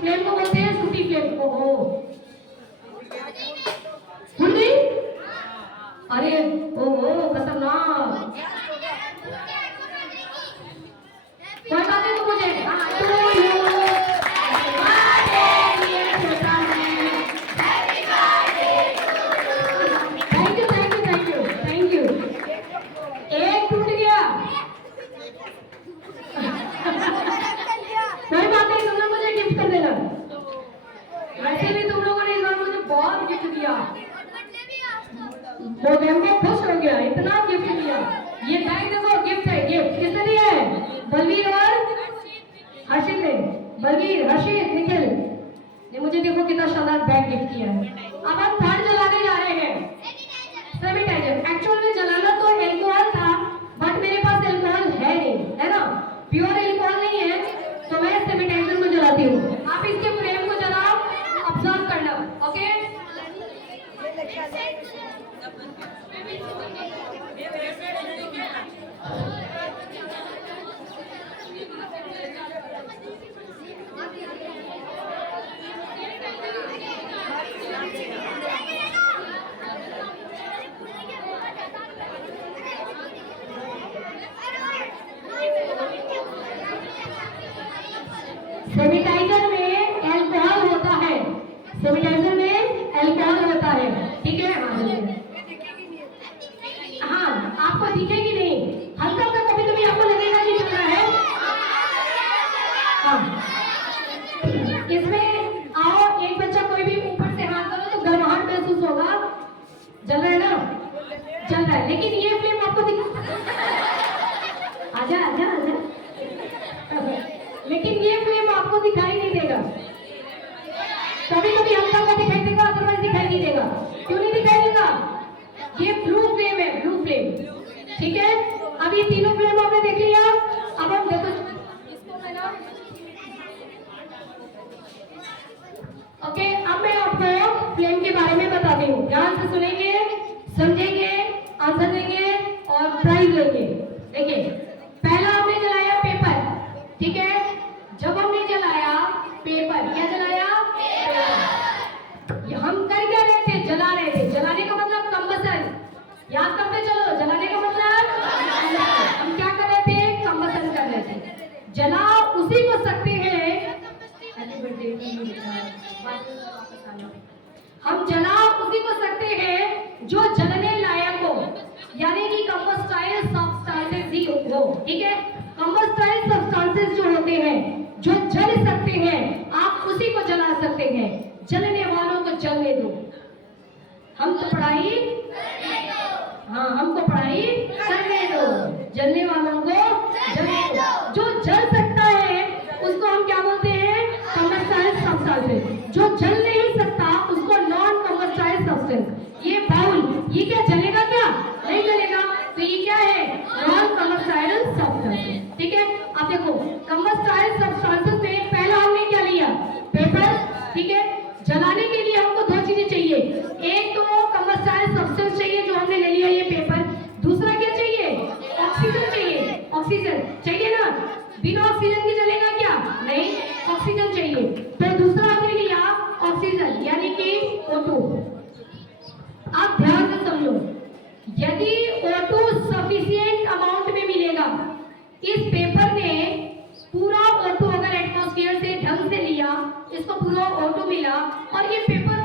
Flame को बोलते हैं सूटी फ्लेम को। हो भूल गई? अरे ओहो खतरनाक। कोई बात नहीं, तो मुझे thank you thank you thank you thank you. एक टूट गया। कोई बात नहीं, तुम लोग मुझे गिफ्ट कर देना। वैसे भी तुम लोगों ने इस बार मुझे बहुत गिफ्ट दिया, वो मैम को खुश हो गया, इतना गिफ्ट दिया। ये बैग देखो, गिफ्ट है। गिफ्ट किसने दिया है? बलवीर और हर्षित ने। बलवीर, हर्षित, निखिल ने मुझे देखो कितना शानदार बैग गिफ्ट किया है। अब हम थर्ड जलाने जा रहे हैं, सैनिटाइजर। एक्चुअल में जलाना तो एल्कोहल था, बट मेरे पास एल्कोहल है नहीं, है ना, प्योर एल्कोहल नहीं है, तो मैं सैनिटाइजर को जलाती हूँ। आप इसके फ्लेम को जरा ऑब्जर्व करना, ओके? सैनिटाइजर में एल्कोहल होता है, सैनिटाइजर में एल्कोहल होता है, ठीक है? हाँ, आपको दिखेगी नहीं, हल्का सा कभी कभी आपको लगेगा कि जल रहा है। हाँ, इसमें आओ, एक बच्चा कोई भी ऊपर से हाथ करो तो गर्माहट महसूस होगा। जल रहा है ना? जल रहा है, लेकिन ये फ्लेम आपको आजा आजा आजा, लेकिन ये फ्लेम आपको दिखाई नहीं देगा। कभी कभी हल्का सा दिखाई देगा, अदरवाइज दिखाई नहीं देगा। क्यों नहीं दिखाई देगा? ये ब्लू फ्लेम है, ब्लू फ्लेम, ठीक है? अब ये तीनों फ्लेम आपने देख लिया। अब हम देखो इसको है ना, ओके। अब मैं आपको फ्लेम के बारे में बताती हूँ, ध्यान से सुनेंगे, समझेंगे, आंसर देंगे और प्राइज लेंगे। देखिए, पहला हमने जलाया पेपर, ठीक है? जब हमने जलाया पेपर, क्या जलाया? पेपर। हम कर क्या रहे थे? जला रहे थे। जलाने का मतलब कंबसन, याद करते चलो। जलाने का मतलब हम क्या कर रहे थे? कंबसन कर रहे थे। जला उसी को सकते हैं, हम जला उसी को सकते हैं जो जलने लायक हो, यानी कि कंबस्टाइल सब्सटेंसेस ही हो, ठीक है? कंबस्टाइल सब्सटेंसेस जो होते हैं, जो जल सकते हैं, आप उसी को जला सकते हैं। जलने वालों को जलने दो। हम तो पढ़ाई, हाँ, हमको पढ़ाई करने दो। जलने वालों को जलने दो। जो जल सकता है उसको हम क्या बोलते हैं? Combustible substances. जो जल नहीं सकता उसको नॉन कंबस्टाइल सब्सटेंस। ये बाउल, ये क्या जलेगा? क्या नहीं जलेगा, तो ये क्या है? नॉन कंबस्टाइल सब्सटेंस, ठीक है? आप देखो, कंबस्टाइल सब्सटेंसेस में पहला हमने क्या लिया? पेपर, ठीक है? जलाने के लिए हमको दो चीजें चाहिए, एक तो कंबस्टाइल सब्सटेंस चाहिए जो हमने ले लिया, ये पेपर। दूसरा क्या चाहिए? ऑक्सीजन चाहिए। ऑक्सीजन चाहिए ना, बिना ऑक्सीजन के जलेगा क्या? नहीं, ऑक्सीजन चाहिए। तो दूसरा हमने लिया ऑक्सीजन, यानी कि O2। आप ध्यान से समझो, यदि O2 सफिशिएंट अमाउंट में मिलेगा, इस पेपर ने पूरा O2 अगर एटमॉस्फेयर से ढंग से लिया, इसको पूरा O2 मिला और ये पेपर